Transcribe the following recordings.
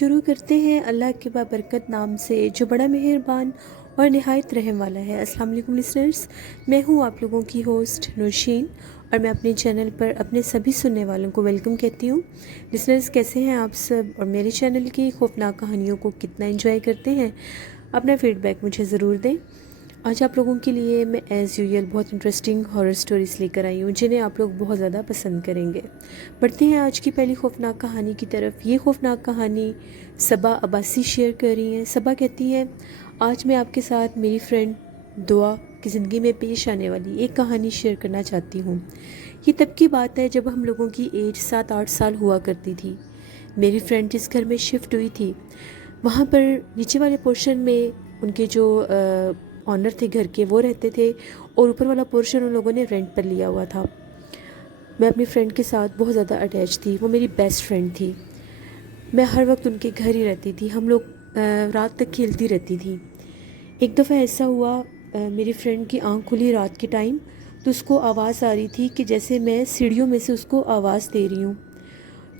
شروع کرتے ہیں اللہ کے بابرکت نام سے جو بڑا مہربان اور نہایت رحم والا ہے۔ السلام علیکم لسنرز، میں ہوں آپ لوگوں کی ہوسٹ نورشین، اور میں اپنے چینل پر اپنے سبھی سننے والوں کو ویلکم کہتی ہوں۔ لسنرز کیسے ہیں آپ سب، اور میرے چینل کی خوفناک کہانیوں کو کتنا انجوائے کرتے ہیں؟ اپنا فیڈ بیک مجھے ضرور دیں۔ آج آپ لوگوں کے لیے میں ایز یوزول بہت انٹرسٹنگ ہارر سٹوریز لے کر آئی ہوں جنہیں آپ لوگ بہت زیادہ پسند کریں گے۔ بڑھتے ہیں آج کی پہلی خوفناک کہانی کی طرف۔ یہ خوفناک کہانی صبا عباسی شیئر کر رہی ہیں۔ صبا کہتی ہیں، آج میں آپ کے ساتھ میری فرینڈ دعا کی زندگی میں پیش آنے والی ایک کہانی شیئر کرنا چاہتی ہوں۔ یہ تب کی بات ہے جب ہم لوگوں کی ایج 7-8 سال ہوا کرتی تھی۔ میری فرینڈ جس گھر میں شفٹ ہوئی تھی وہاں پر نیچے والے پورشن میں ان کے جو آنر تھے گھر کے وہ رہتے تھے، اور اوپر والا پورشن ان لوگوں نے رینٹ پر لیا ہوا تھا۔ میں اپنی فرینڈ کے ساتھ بہت زیادہ اٹیچ تھی، وہ میری بیسٹ فرینڈ تھی۔ میں ہر وقت ان کے گھر ہی رہتی تھی، ہم لوگ رات تک کھیلتی رہتی تھی۔ ایک دفعہ ایسا ہوا، میری فرینڈ کی آنکھ کھلی رات کے ٹائم، تو اس کو آواز آ رہی تھی کہ جیسے میں سیڑھیوں میں سے اس کو آواز دے رہی ہوں۔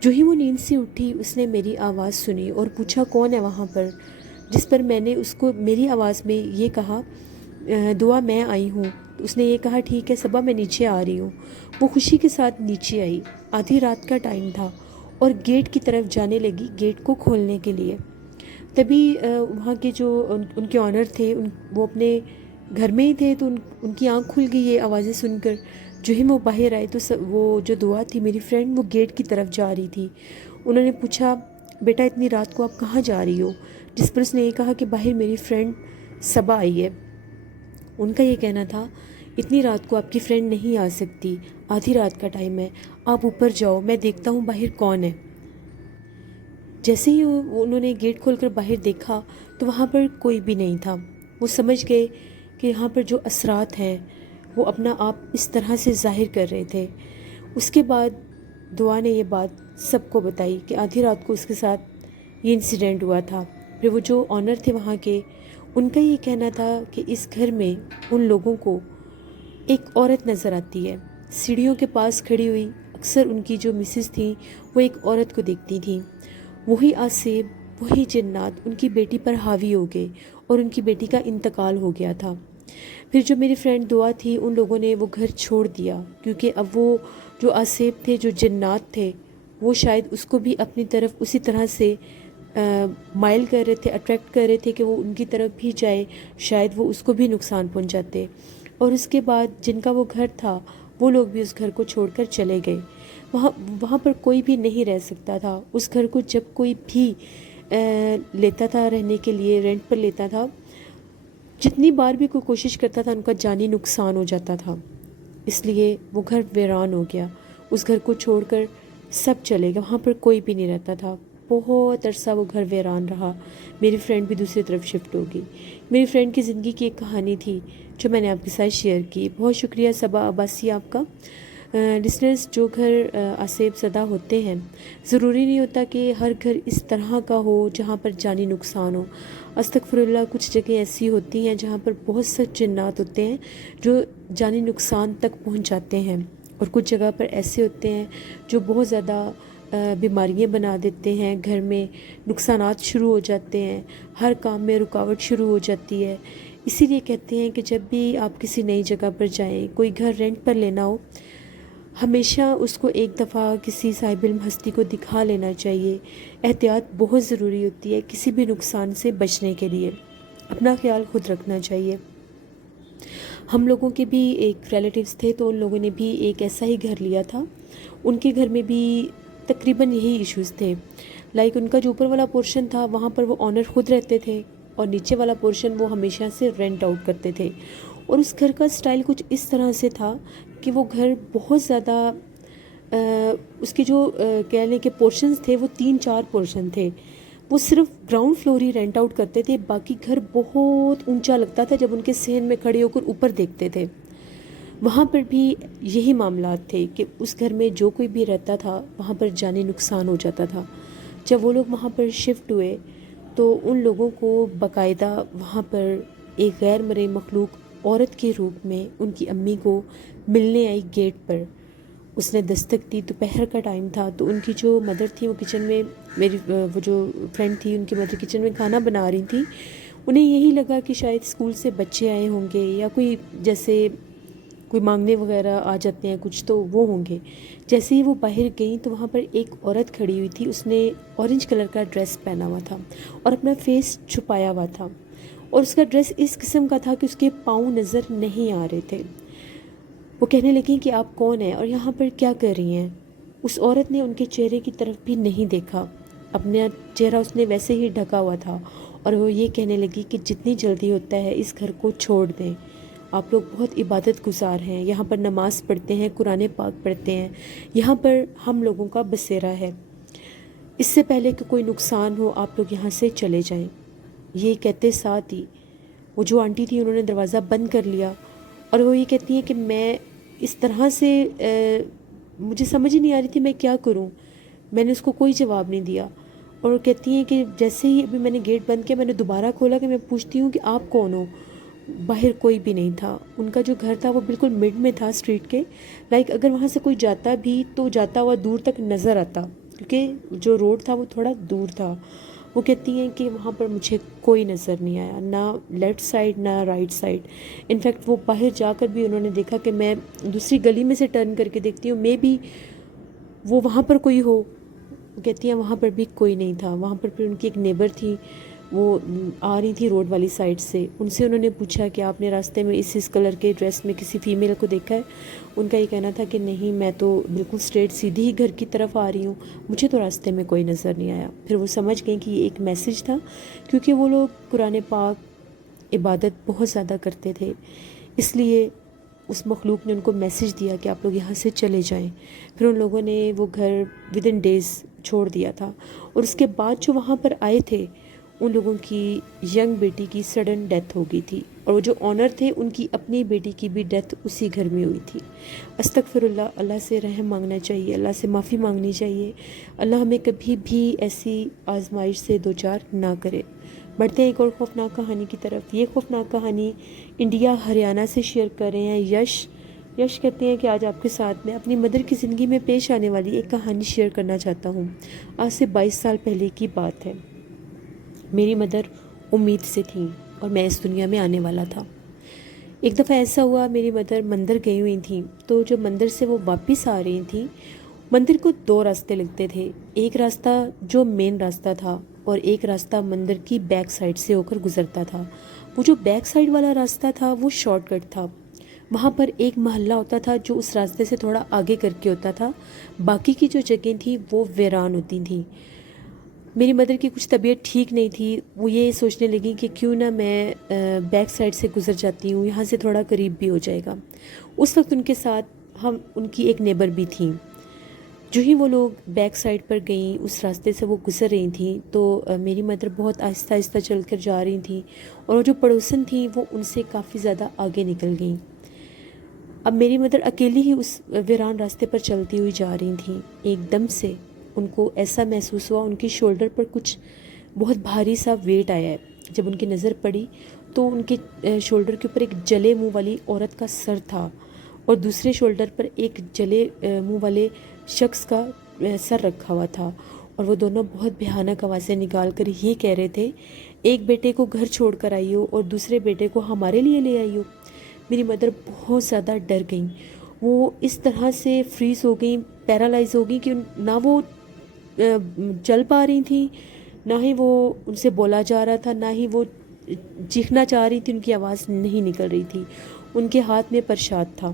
جو ہی وہ نیند سے اٹھی اس نے میری آواز سنی اور پوچھا کون ہے وہاں پر، جس پر میں نے اس کو میری آواز میں یہ کہا، دعا میں آئی ہوں۔ اس نے یہ کہا ٹھیک ہے صبا میں نیچے آ رہی ہوں۔ وہ خوشی کے ساتھ نیچے آئی، آدھی رات کا ٹائم تھا، اور گیٹ کی طرف جانے لگی گیٹ کو کھولنے کے لیے۔ تبھی وہاں کے جو ان کے آنر تھے وہ اپنے گھر میں ہی تھے، تو ان کی آنکھ کھل گئی یہ آوازیں سن کر۔ جو ہی وہ باہر آئے تو وہ جو دعا تھی میری فرینڈ، وہ گیٹ کی طرف جا رہی تھی۔ انہوں نے پوچھا بیٹا اتنی رات کو آپ کہاں جا رہی ہو؟ جس پر اس نے یہ کہا کہ باہر میری فرینڈ صبا آئی ہے۔ ان کا یہ کہنا تھا اتنی رات کو آپ کی فرینڈ نہیں آ سکتی، آدھی رات کا ٹائم ہے، آپ اوپر جاؤ میں دیکھتا ہوں باہر کون ہے۔ جیسے ہی انہوں نے گیٹ کھول کر باہر دیکھا تو وہاں پر کوئی بھی نہیں تھا۔ وہ سمجھ گئے کہ یہاں پر جو اثرات ہیں وہ اپنا آپ اس طرح سے ظاہر کر رہے تھے۔ اس کے بعد دعا نے یہ بات سب کو بتائی کہ آدھی رات کو اس کے ساتھ یہ انسیڈنٹ ہوا تھا۔ پھر وہ جو آنر تھے وہاں کے، ان کا یہ کہنا تھا کہ اس گھر میں ان لوگوں کو ایک عورت نظر آتی ہے۔ سیڑھیوں کے پاس کھڑی ہوئی اکثر ان کی جو مسز تھیں وہ ایک عورت کو دیکھتی تھیں۔ وہی آسیب، وہی جنات ان کی بیٹی پر حاوی ہو گئے، اور ان کی بیٹی کا انتقال ہو گیا تھا۔ پھر جو میری فرینڈ دعا تھی ان لوگوں نے وہ گھر چھوڑ دیا، کیونکہ اب وہ جو آسیب تھے، جو جنات تھے، وہ شاید اس کو بھی اپنی طرف اسی طرح سے مائل کر رہے تھے، اٹریکٹ کر رہے تھے کہ وہ ان کی طرف بھی جائے، شاید وہ اس کو بھی نقصان پہنچاتے۔ اور اس کے بعد جن کا وہ گھر تھا وہ لوگ بھی اس گھر کو چھوڑ کر چلے گئے۔ وہاں پر کوئی بھی نہیں رہ سکتا تھا۔ اس گھر کو جب کوئی بھی لیتا تھا رہنے کے لیے، رینٹ پر لیتا تھا، جتنی بار بھی کوئی کوشش کرتا تھا ان کا جانی نقصان ہو جاتا تھا۔ اس لیے وہ گھر ویران ہو گیا، اس گھر کو چھوڑ کر سب چلے گئے، وہاں پر کوئی بھی نہیں رہتا تھا۔ بہت عرصہ وہ گھر ویران رہا، میری فرینڈ بھی دوسری طرف شفٹ ہو گئی۔ میری فرینڈ کی زندگی کی ایک کہانی تھی جو میں نے آپ کے ساتھ شیئر کی۔ بہت شکریہ صبا عباسی آپ کا۔ لسنرز، جو گھر آسیب زدہ ہوتے ہیں، ضروری نہیں ہوتا کہ ہر گھر اس طرح کا ہو جہاں پر جانی نقصان ہو۔ استغفر اللہ، کچھ جگہ ایسی ہوتی ہیں جہاں پر بہت سے جنات ہوتے ہیں جو جانی نقصان تک پہنچاتے ہیں، اور کچھ جگہ پر ایسے ہوتے ہیں جو بہت زیادہ بیماریاں بنا دیتے ہیں، گھر میں نقصانات شروع ہو جاتے ہیں، ہر کام میں رکاوٹ شروع ہو جاتی ہے۔ اسی لیے کہتے ہیں کہ جب بھی آپ کسی نئی جگہ پر جائیں، کوئی گھر رینٹ پر لینا ہو، ہمیشہ اس کو ایک دفعہ کسی صاحب علم ہستی کو دکھا لینا چاہیے۔ احتیاط بہت ضروری ہوتی ہے کسی بھی نقصان سے بچنے کے لیے، اپنا خیال خود رکھنا چاہیے۔ ہم لوگوں کے بھی ایک ریلیٹیوز تھے، تو ان لوگوں نے بھی ایک ایسا ہی گھر لیا تھا۔ ان کے گھر میں بھی تقریباً یہی ایشوز تھے، لائک ان کا جو اوپر والا پورشن تھا وہاں پر وہ آنر خود رہتے تھے، اور نیچے والا پورشن وہ ہمیشہ سے رینٹ آؤٹ کرتے تھے۔ اور اس گھر کا سٹائل کچھ اس طرح سے تھا کہ وہ گھر بہت زیادہ اس کے جو کہہ لیں کہ پورشنز تھے وہ 3-4 پورشن تھے۔ وہ صرف گراؤنڈ فلور ہی رینٹ آؤٹ کرتے تھے، باقی گھر بہت اونچا لگتا تھا جب ان کے صحن میں کھڑے ہو کر اوپر دیکھتے تھے۔ وہاں پر بھی یہی معاملات تھے کہ اس گھر میں جو کوئی بھی رہتا تھا وہاں پر جانی نقصان ہو جاتا تھا۔ جب وہ لوگ وہاں پر شفٹ ہوئے تو ان لوگوں کو باقاعدہ وہاں پر ایک غیر مرئی مخلوق عورت کے روپ میں ان کی امی کو ملنے آئی گیٹ پر، اس نے دستک دی. دوپہر کا ٹائم تھا تو ان کی جو مدر تھی وہ کچن میں، میری وہ جو فرینڈ تھی ان کی مدر کچن میں کھانا بنا رہی تھی. انہیں یہی لگا کہ شاید اسکول سے بچے آئے ہوں گے یا کوئی جیسے کوئی مانگنے وغیرہ آ جاتے ہیں کچھ تو وہ ہوں گے. جیسے ہی وہ باہر گئیں تو وہاں پر ایک عورت کھڑی ہوئی تھی. اس نے اورنج کلر کا ڈریس پہنا ہوا تھا اور اپنا فیس چھپایا ہوا تھا، اور اس کا ڈریس اس قسم کا تھا کہ اس کے پاؤں نظر نہیں آ رہے تھے. وہ کہنے لگیں کہ آپ کون ہیں اور یہاں پر کیا کر رہی ہیں. اس عورت نے ان کے چہرے کی طرف بھی نہیں دیکھا، اپنا چہرہ اس نے ویسے ہی ڈھکا ہوا تھا، اور وہ یہ کہنے لگی کہ جتنی جلدی ہوتا ہے اس گھر کو چھوڑ دیں. آپ لوگ بہت عبادت گزار ہیں، یہاں پر نماز پڑھتے ہیں، قرآن پاک پڑھتے ہیں، یہاں پر ہم لوگوں کا بسیرا ہے. اس سے پہلے کہ کوئی نقصان ہو آپ لوگ یہاں سے چلے جائیں. یہ کہتے ساتھ ہی وہ جو آنٹی تھی انہوں نے دروازہ بند کر لیا، اور وہ یہ کہتی ہیں کہ میں اس طرح سے مجھے سمجھ ہی نہیں آ رہی تھی میں کیا کروں. میں نے اس کو کوئی جواب نہیں دیا، اور کہتی ہیں کہ جیسے ہی ابھی میں نے گیٹ بند کیا میں نے دوبارہ کھولا کہ میں پوچھتی ہوں کہ آپ کون ہو. باہر کوئی بھی نہیں تھا. ان کا جو گھر تھا وہ بالکل مڈ میں تھا اسٹریٹ کے، لائک اگر وہاں سے کوئی جاتا بھی تو جاتا ہوا دور تک نظر آتا، کیونکہ جو روڈ تھا وہ تھوڑا دور تھا. وہ کہتی ہیں کہ وہاں پر مجھے کوئی نظر نہیں آیا، نہ لیفٹ سائڈ نہ رائٹ سائڈ. انفیکٹ وہ باہر جا کر بھی انہوں نے دیکھا کہ میں دوسری گلی میں سے ٹرن کر کے دیکھتی ہوں، مے بی وہ وہاں پر کوئی ہو. وہ کہتی ہیں وہاں پر بھی کوئی نہیں تھا. وہاں پر پھر ان کی ایک نیبر تھی، وہ آ رہی تھی روڈ والی سائڈ سے. ان سے انہوں نے پوچھا کہ آپ نے راستے میں اس کلر کے ڈریس میں کسی فیمیل کو دیکھا ہے؟ ان کا یہ کہنا تھا کہ نہیں، میں تو بالکل اسٹریٹ سیدھی ہی گھر کی طرف آ رہی ہوں، مجھے تو راستے میں کوئی نظر نہیں آیا. پھر وہ سمجھ گئیں کہ یہ ایک میسج تھا، کیونکہ وہ لوگ قرآن پاک عبادت بہت زیادہ کرتے تھے، اس لیے اس مخلوق نے ان کو میسج دیا کہ آپ لوگ یہاں سے چلے جائیں. پھر ان لوگوں نے وہ گھر ود ان ڈیز چھوڑ دیا تھا. اور اس کے بعد جو وہاں پر آئے تھے ان لوگوں کی ینگ بیٹی کی سڈن ڈیتھ ہو گئی تھی، اور وہ جو آنر تھے ان کی اپنی بیٹی کی بھی ڈیتھ اسی گھر میں ہوئی تھی. استغفر اللہ. اللہ سے رحم مانگنا چاہیے، اللہ سے معافی مانگنی چاہیے. اللہ ہمیں کبھی بھی ایسی آزمائش سے دوچار نہ کرے. بڑھتے ہیں ایک اور خوفناک کہانی کی طرف. یہ خوفناک کہانی انڈیا ہریانہ سے شیئر کر رہے ہیں یش کہتے ہیں کہ آج آپ کے ساتھ میں اپنی مدر کی زندگی میں پیش آنے والی ایک کہانی شیئر کرنا چاہتا ہوں. آج سے 22 سال پہلے کی بات ہے. میری مدر امید سے تھیں اور میں اس دنیا میں آنے والا تھا. ایک دفعہ ایسا ہوا، میری مدر مندر گئی ہوئی تھیں، تو جو مندر سے وہ واپس آ رہی تھیں، مندر کو 2 راستے لگتے تھے. ایک راستہ جو مین راستہ تھا اور ایک راستہ مندر کی بیک سائڈ سے ہو کر گزرتا تھا. وہ جو بیک سائڈ والا راستہ تھا وہ شارٹ کٹ تھا. وہاں پر ایک محلہ ہوتا تھا جو اس راستے سے تھوڑا آگے کر کے ہوتا تھا، باقی کی جو جگہیں تھیں وہ ویران ہوتی تھیں. میری مدر کی کچھ طبیعت ٹھیک نہیں تھی. وہ یہ سوچنے لگیں کہ کیوں نہ میں بیک سائڈ سے گزر جاتی ہوں، یہاں سے تھوڑا قریب بھی ہو جائے گا. اس وقت ان کے ساتھ ان کی ایک نیبر بھی تھیں. جو ہی وہ لوگ بیک سائڈ پر گئیں، اس راستے سے وہ گزر رہی تھیں، تو میری مدر بہت آہستہ آہستہ چل کر جا رہی تھیں، اور وہ جو پڑوسن تھیں وہ ان سے کافی زیادہ آگے نکل گئیں. اب میری مدر اکیلی ہی اس ویران راستے پر چلتی ہوئی جا رہی تھیں. ایک دم سے ان کو ایسا محسوس ہوا ان کی شولڈر پر کچھ بہت بھاری سا ویٹ آیا ہے. جب ان کی نظر پڑی تو ان کے شولڈر کے اوپر ایک جلے منہ والی عورت کا سر تھا، اور دوسرے شولڈر پر ایک جلے منہ والے شخص کا سر رکھا ہوا تھا. اور وہ دونوں بہت بھیانک آوازیں نکال کر یہ کہہ رہے تھے، ایک بیٹے کو گھر چھوڑ کر آئی ہو اور دوسرے بیٹے کو ہمارے لیے لے آئی ہو. میری مدر بہت زیادہ ڈر گئیں. وہ اس طرح سے فریز ہو گئیں، پیرالائز ہو گئیں کہ نہ وہ چل پا رہی تھیں، نہ ہی وہ ان سے بولا جا رہا تھا، نہ ہی وہ چیخنا چاہ رہی تھی، ان کی آواز نہیں نکل رہی تھی. ان کے ہاتھ میں پرشاد تھا.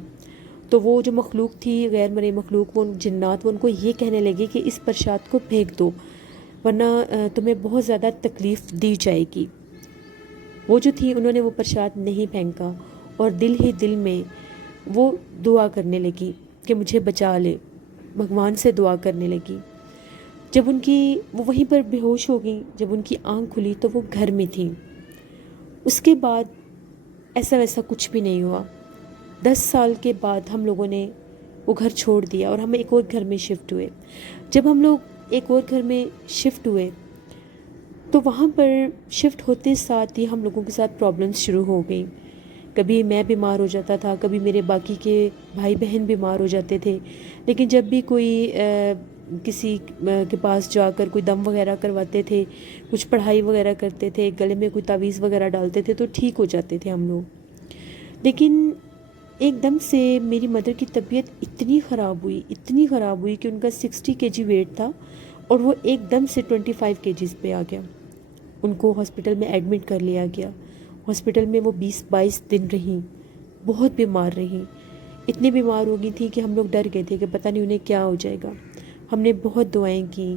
تو وہ جو مخلوق تھی، غیر مرئی مخلوق، وہ جنات، وہ ان کو یہ کہنے لگے کہ اس پرشاد کو پھینک دو ورنہ تمہیں بہت زیادہ تکلیف دی جائے گی. وہ جو تھی انہوں نے وہ پرشاد نہیں پھینکا، اور دل ہی دل میں وہ دعا کرنے لگی کہ مجھے بچا لے، بھگوان سے دعا کرنے لگی. جب وہ وہیں پر بے ہوش ہو گئیں. جب ان کی آنکھ کھلی تو وہ گھر میں تھیں. اس کے بعد ایسا ویسا کچھ بھی نہیں ہوا. 10 سال کے بعد ہم لوگوں نے وہ گھر چھوڑ دیا اور ہم ایک اور گھر میں شفٹ ہوئے. جب ہم لوگ ایک اور گھر میں شفٹ ہوئے تو وہاں پر شفٹ ہوتے ساتھ ہی ہم لوگوں کے ساتھ پرابلمس شروع ہو گئیں کبھی میں بیمار ہو جاتا تھا، کبھی میرے باقی کے بھائی بہن بیمار ہو جاتے تھے، لیکن جب بھی کوئی کسی کے پاس جا کر کوئی دم وغیرہ کرواتے تھے، کچھ پڑھائی وغیرہ کرتے تھے، گلے میں کوئی تعویذ وغیرہ ڈالتے تھے تو ٹھیک ہو جاتے تھے ہم لوگ۔ لیکن ایک دم سے میری مدر کی طبیعت اتنی خراب ہوئی کہ ان کا 60 kg ویٹ تھا اور وہ ایک دم سے 25 kgs پہ آ گیا۔ ان کو ہاسپٹل میں ایڈمٹ کر لیا گیا۔ ہاسپٹل میں وہ 20-22 دن رہیں، بہت بیمار رہیں، اتنی بیمار ہو گئی تھی کہ ہم لوگ ڈر گئے تھے کہ پتہ نہیں انہیں کیا ہو جائے گا۔ ہم نے بہت دعائیں کیں،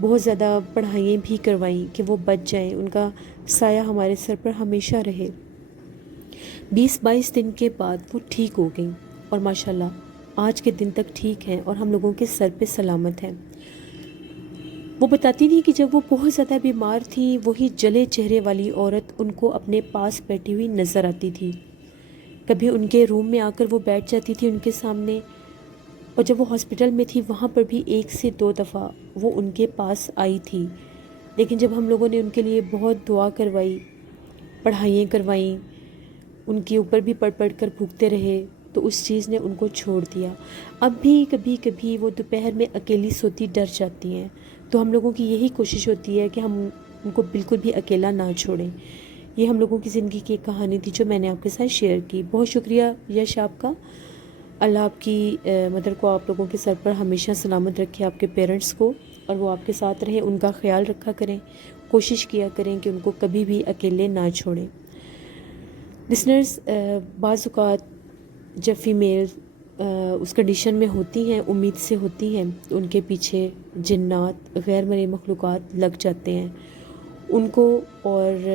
بہت زیادہ پڑھائیاں بھی کروائیں کہ وہ بچ جائیں، ان کا سایہ ہمارے سر پر ہمیشہ رہے۔ 20-22 دن کے بعد وہ ٹھیک ہو گئیں اور ماشاءاللہ آج کے دن تک ٹھیک ہیں اور ہم لوگوں کے سر پہ سلامت ہیں۔ وہ بتاتی تھی کہ جب وہ بہت زیادہ بیمار تھیں، وہی جلے چہرے والی عورت ان کو اپنے پاس بیٹھی ہوئی نظر آتی تھی۔ کبھی ان کے روم میں آ کر وہ بیٹھ جاتی تھی ان کے سامنے، اور جب وہ ہاسپٹل میں تھی وہاں پر بھی 1 سے 2 دفعہ وہ ان کے پاس آئی تھی۔ لیکن جب ہم لوگوں نے ان کے لیے بہت دعا کروائی، پڑھائیاں کروائیں، ان کے اوپر بھی پڑھ پڑھ کر پھونکتے رہے، تو اس چیز نے ان کو چھوڑ دیا۔ اب بھی کبھی کبھی وہ دوپہر میں اکیلی سوتی ڈر جاتی ہیں، تو ہم لوگوں کی یہی کوشش ہوتی ہے کہ ہم ان کو بالکل بھی اکیلا نہ چھوڑیں۔ یہ ہم لوگوں کی زندگی کی ایک کہانی تھی جو میں نے آپ کے ساتھ شیئر کی۔ بہت شکریہ یش آپ کا۔ اللہ آپ کی مدر کو آپ لوگوں کے سر پر ہمیشہ سلامت رکھے، آپ کے پیرنٹس کو، اور وہ آپ کے ساتھ رہیں، ان کا خیال رکھا کریں، کوشش کیا کریں کہ ان کو کبھی بھی اکیلے نہ چھوڑیں۔ لسنرز، بعض اوقات جب فیمیل اس کنڈیشن میں ہوتی ہیں، امید سے ہوتی ہیں، تو ان کے پیچھے جنات، غیر مرئی مخلوقات لگ جاتے ہیں ان کو اور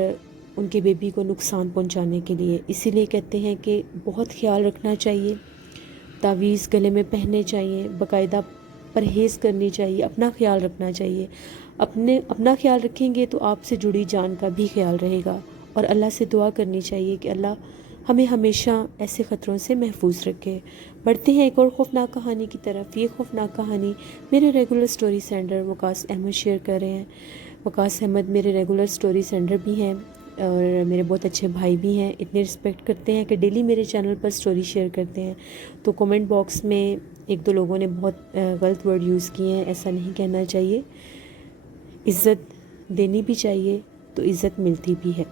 ان کے بیبی کو نقصان پہنچانے کے لیے۔ اسی لیے کہتے ہیں کہ بہت خیال رکھنا چاہیے، تعویذ گلے میں پہننے چاہیے، باقاعدہ پرہیز کرنی چاہیے، اپنا خیال رکھنا چاہیے۔ اپنا خیال رکھیں گے تو آپ سے جڑی جان کا بھی خیال رہے گا، اور اللہ سے دعا کرنی چاہیے کہ اللہ ہمیں ہمیشہ ایسے خطروں سے محفوظ رکھے۔ بڑھتے ہیں ایک اور خوفناک کہانی کی طرف۔ یہ خوفناک کہانی میرے ریگولر سٹوری سینڈر وقاص احمد شیئر کر رہے ہیں۔ وقاص احمد میرے ریگولر سٹوری سینڈر بھی ہیں اور میرے بہت اچھے بھائی بھی ہیں، اتنے رسپیکٹ کرتے ہیں کہ ڈیلی میرے چینل پر سٹوری شیئر کرتے ہیں۔ تو کومنٹ باکس میں 1-2 لوگوں نے بہت غلط ورڈ یوز کیے ہیں، ایسا نہیں کہنا چاہیے، عزت دینی بھی چاہیے تو عزت ملتی بھی ہے۔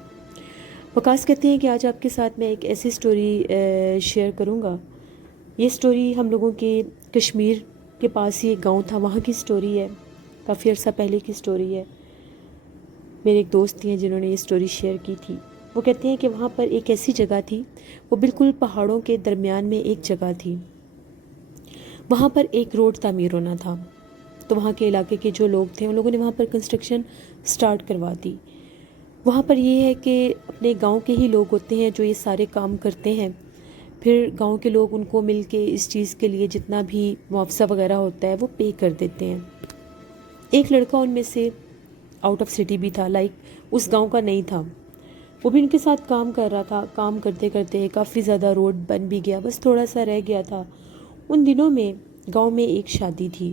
وقاص کہتے ہیں کہ آج آپ کے ساتھ میں ایک ایسی سٹوری شیئر کروں گا۔ یہ سٹوری ہم لوگوں کے کشمیر کے پاس ہی ایک گاؤں تھا، وہاں کی سٹوری ہے، کافی عرصہ پہلے کی سٹوری ہے۔ میرے ایک دوست ہیں جنہوں نے یہ سٹوری شیئر کی تھی۔ وہ کہتے ہیں کہ وہاں پر ایک ایسی جگہ تھی، وہ بالکل پہاڑوں کے درمیان میں ایک جگہ تھی، وہاں پر ایک روڈ تعمیر ہونا تھا۔ تو وہاں کے علاقے کے جو لوگ تھے ان لوگوں نے وہاں پر کنسٹرکشن سٹارٹ کروا دی۔ وہاں پر یہ ہے کہ اپنے گاؤں کے ہی لوگ ہوتے ہیں جو یہ سارے کام کرتے ہیں، پھر گاؤں کے لوگ ان کو مل کے اس چیز کے لیے جتنا بھی معاوضہ وغیرہ ہوتا ہے وہ پے کر دیتے ہیں۔ ایک لڑکا ان میں سے آؤٹ آف سٹی بھی تھا، اس گاؤں کا نہیں تھا، وہ بھی ان کے ساتھ کام کر رہا تھا۔ کام کرتے کرتے کافی زیادہ روڈ بن بھی گیا، بس تھوڑا سا رہ گیا تھا۔ ان دنوں میں گاؤں میں ایک شادی تھی۔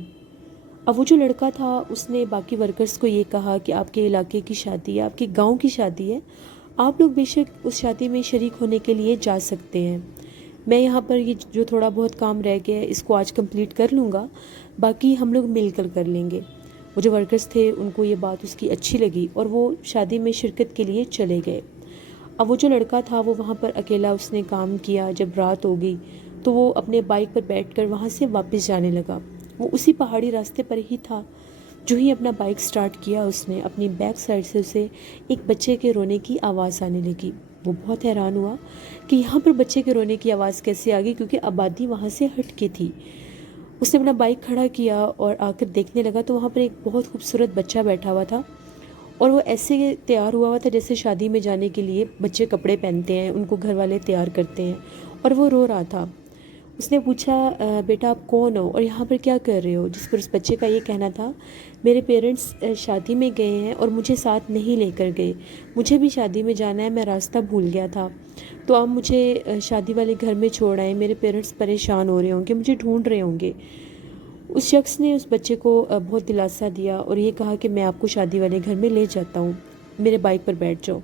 اب وہ جو لڑکا تھا اس نے باقی ورکرز کو یہ کہا کہ آپ کے علاقے کی شادی ہے، آپ کے گاؤں کی شادی ہے، آپ لوگ بے شک اس شادی میں شریک ہونے کے لیے جا سکتے ہیں، میں یہاں پر یہ جو تھوڑا بہت کام رہ گیا ہے اس کو آج کمپلیٹ کر لوں گا، باقی ہم لوگ مل کر لیں گے۔ وہ جو ورکرز تھے ان کو یہ بات اس کی اچھی لگی اور وہ شادی میں شرکت کے لیے چلے گئے۔ اب وہ جو لڑکا تھا وہ وہاں پر اکیلا اس نے کام کیا۔ جب رات ہو گئی تو وہ اپنے بائک پر بیٹھ کر وہاں سے واپس جانے لگا۔ وہ اسی پہاڑی راستے پر ہی تھا، جو ہی اپنا بائک سٹارٹ کیا اس نے اپنی بیک سائڈ سے اسے ایک بچے کے رونے کی آواز آنے لگی۔ وہ بہت حیران ہوا کہ یہاں پر بچے کے رونے کی آواز کیسے آ گئی، کیونکہ آبادی وہاں سے ہٹ کے تھی۔ اس نے اپنا بائک کھڑا کیا اور آ کر دیکھنے لگا تو وہاں پر ایک بہت خوبصورت بچہ بیٹھا ہوا تھا، اور وہ ایسے تیار ہوا تھا جیسے شادی میں جانے کے لیے بچے کپڑے پہنتے ہیں، ان کو گھر والے تیار کرتے ہیں، اور وہ رو رہا تھا۔ اس نے پوچھا بیٹا آپ کون ہو اور یہاں پر کیا کر رہے ہو؟ جس پر اس بچے کا یہ کہنا تھا میرے پیرنٹس شادی میں گئے ہیں اور مجھے ساتھ نہیں لے کر گئے، مجھے بھی شادی میں جانا ہے، میں راستہ بھول گیا تھا، تو آپ مجھے شادی والے گھر میں چھوڑ آئے، میرے پیرنٹس پریشان ہو رہے ہوں گے، مجھے ڈھونڈ رہے ہوں گے۔ اس شخص نے اس بچے کو بہت دلاسا دیا اور یہ کہا کہ میں آپ کو شادی والے گھر میں لے جاتا ہوں، میرے بائک پر بیٹھ جاؤ،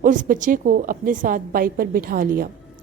اور اس بچے کو اپنے ساتھ بائک پر بٹھا لیا۔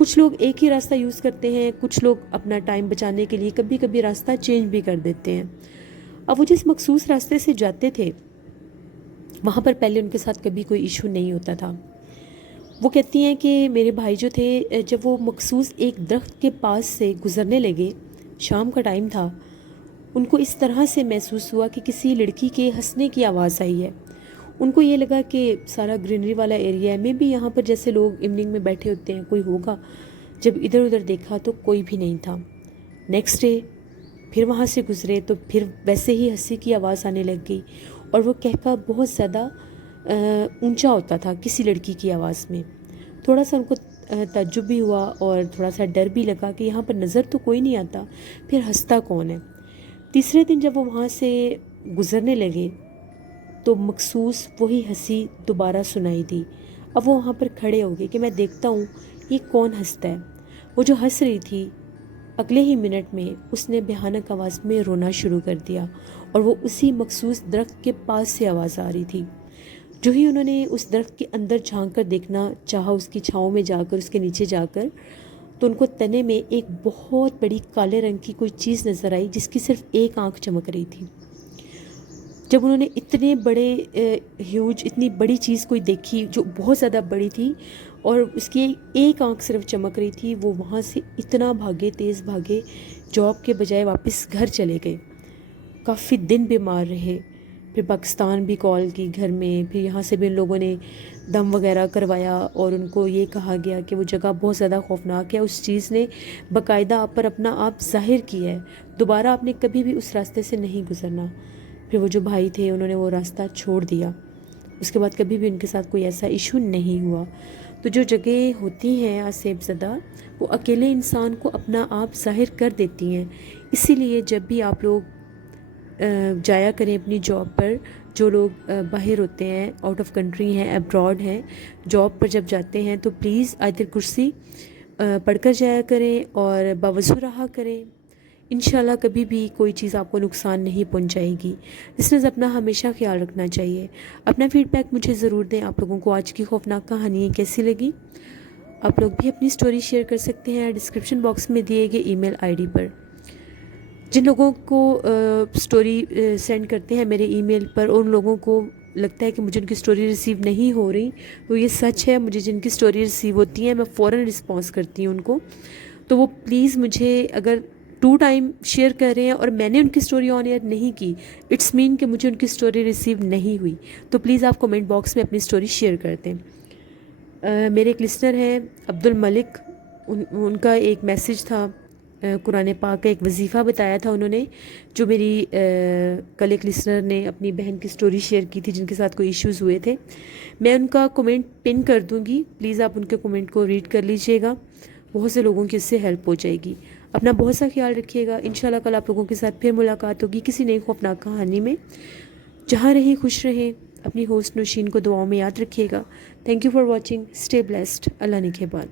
کچھ لوگ ایک ہی راستہ یوز کرتے ہیں، کچھ لوگ اپنا ٹائم بچانے کے لیے کبھی کبھی راستہ چینج بھی کر دیتے ہیں۔ اب وہ جس مخصوص راستے سے جاتے تھے وہاں پر پہلے ان کے ساتھ کبھی کوئی ایشو نہیں ہوتا تھا۔ وہ کہتی ہیں کہ میرے بھائی جو تھے، جب وہ مخصوص ایک درخت کے پاس سے گزرنے لگے، شام کا ٹائم تھا، ان کو اس طرح سے محسوس ہوا کہ کسی لڑکی کے ہنسنے کی آواز آئی ہے۔ ان کو یہ لگا کہ سارا گرینری والا ایریا ہے، میں بھی یہاں پر جیسے لوگ ایوننگ میں بیٹھے ہوتے ہیں کوئی ہوگا۔ جب ادھر ادھر دیکھا تو کوئی بھی نہیں تھا۔ نیکسٹ ڈے پھر وہاں سے گزرے تو پھر ویسے ہی ہنسی کی آواز آنے لگ گئی، اور وہ کہکا بہت زیادہ اونچا ہوتا تھا کسی لڑکی کی آواز میں۔ تھوڑا سا ان کو تعجب بھی ہوا اور تھوڑا سا ڈر بھی لگا کہ یہاں پر نظر تو کوئی نہیں آتا، پھر ہنستا کون ہے۔ تیسرے دن جب وہ وہاں سے گزرنے لگے تو مخصوص وہی ہنسی دوبارہ سنائی دی۔ اب وہ وہاں پر کھڑے ہو گئے کہ میں دیکھتا ہوں یہ کون ہنستا ہے۔ وہ جو ہنس رہی تھی اگلے ہی منٹ میں اس نے بھیانک آواز میں رونا شروع کر دیا، اور وہ اسی مخصوص درخت کے پاس سے آواز آ رہی تھی۔ جو ہی انہوں نے اس درخت کے اندر جھانک کر دیکھنا چاہا، اس کی چھاؤں میں جا کر، اس کے نیچے جا کر، تو ان کو تنے میں ایک بہت بڑی کالے رنگ کی کوئی چیز نظر آئی جس کی صرف ایک آنکھ چمک رہی تھی۔ جب انہوں نے اتنے بڑے ہیوج اتنی بڑی چیز کوئی دیکھی جو بہت زیادہ بڑی تھی اور اس کی ایک آنکھ صرف چمک رہی تھی، وہ وہاں سے اتنا بھاگے، تیز بھاگے، جاب کے بجائے واپس گھر چلے گئے۔ کافی دن بیمار رہے، پھر پاکستان بھی کال کی گھر میں، پھر یہاں سے بھی ان لوگوں نے دم وغیرہ کروایا، اور ان کو یہ کہا گیا کہ وہ جگہ بہت زیادہ خوفناک ہے، اس چیز نے باقاعدہ آپ پر اپنا آپ ظاہر کیا ہے، دوبارہ آپ نے کبھی بھی اس راستے سے نہیں گزرنا۔ پھر وہ جو بھائی تھے انہوں نے وہ راستہ چھوڑ دیا، اس کے بعد کبھی بھی ان کے ساتھ کوئی ایسا ایشو نہیں ہوا۔ تو جو جگہیں ہوتی ہیں آسیب زدہ، وہ اکیلے انسان کو اپنا آپ ظاہر کر دیتی ہیں۔ اسی لیے جب بھی آپ لوگ جایا کریں اپنی جاب پر، جو لوگ باہر ہوتے ہیں، آؤٹ آف کنٹری ہیں، ابراڈ ہیں، جاب پر جب جاتے ہیں تو پلیز آیت الکرسی پڑھ کر جایا کریں اور باوضو رہا کریں۔ انشاءاللہ کبھی بھی کوئی چیز آپ کو نقصان نہیں پہنچائے گی۔ اس لیے اپنا ہمیشہ خیال رکھنا چاہیے۔ اپنا فیڈ بیک مجھے ضرور دیں، آپ لوگوں کو آج کی خوفناک کہانی کیسی لگی۔ آپ لوگ بھی اپنی سٹوری شیئر کر سکتے ہیں ڈسکرپشن باکس میں دیے گئے ای میل آئی ڈی پر۔ جن لوگوں کو سٹوری سینڈ کرتے ہیں میرے ای میل پر، ان لوگوں کو لگتا ہے کہ مجھے ان کی سٹوری ریسیو نہیں ہو رہی، تو یہ سچ ہے، مجھے جن کی سٹوری ریسیو ہوتی ہیں میں فوراً رسپانس کرتی ہوں ان کو۔ تو وہ پلیز مجھے اگر 2 ٹائم شیئر کر رہے ہیں اور میں نے ان کی سٹوری آن ایئر نہیں کی، اٹس مین کہ مجھے ان کی سٹوری ریسیو نہیں ہوئی، تو پلیز آپ کمنٹ باکس میں اپنی سٹوری شیئر کر دیں۔ میرے ایک لسنر ہیں عبد الملک، ان کا ایک میسیج تھا، قرآن پاک کا ایک وظیفہ بتایا تھا انہوں نے، جو میری کل ایک لسنر نے اپنی بہن کی سٹوری شیئر کی تھی جن کے ساتھ کوئی ایشوز ہوئے تھے۔ میں ان کا کومنٹ پن کر دوں گی، پلیز آپ ان کے کومنٹ کو ریڈ کر لیجئے گا، بہت سے لوگوں کی اس سے ہیلپ ہو جائے گی۔ اپنا بہت سا خیال رکھیے گا، انشاءاللہ کل آپ لوگوں کے ساتھ پھر ملاقات ہوگی کسی نئی خوفناک کہانی میں۔ جہاں رہیں خوش رہیں، اپنی ہوسٹ نوشین کو دعاؤں میں یاد رکھیے گا۔ Thank you for watching, stay blessed, اللہ نگہبان۔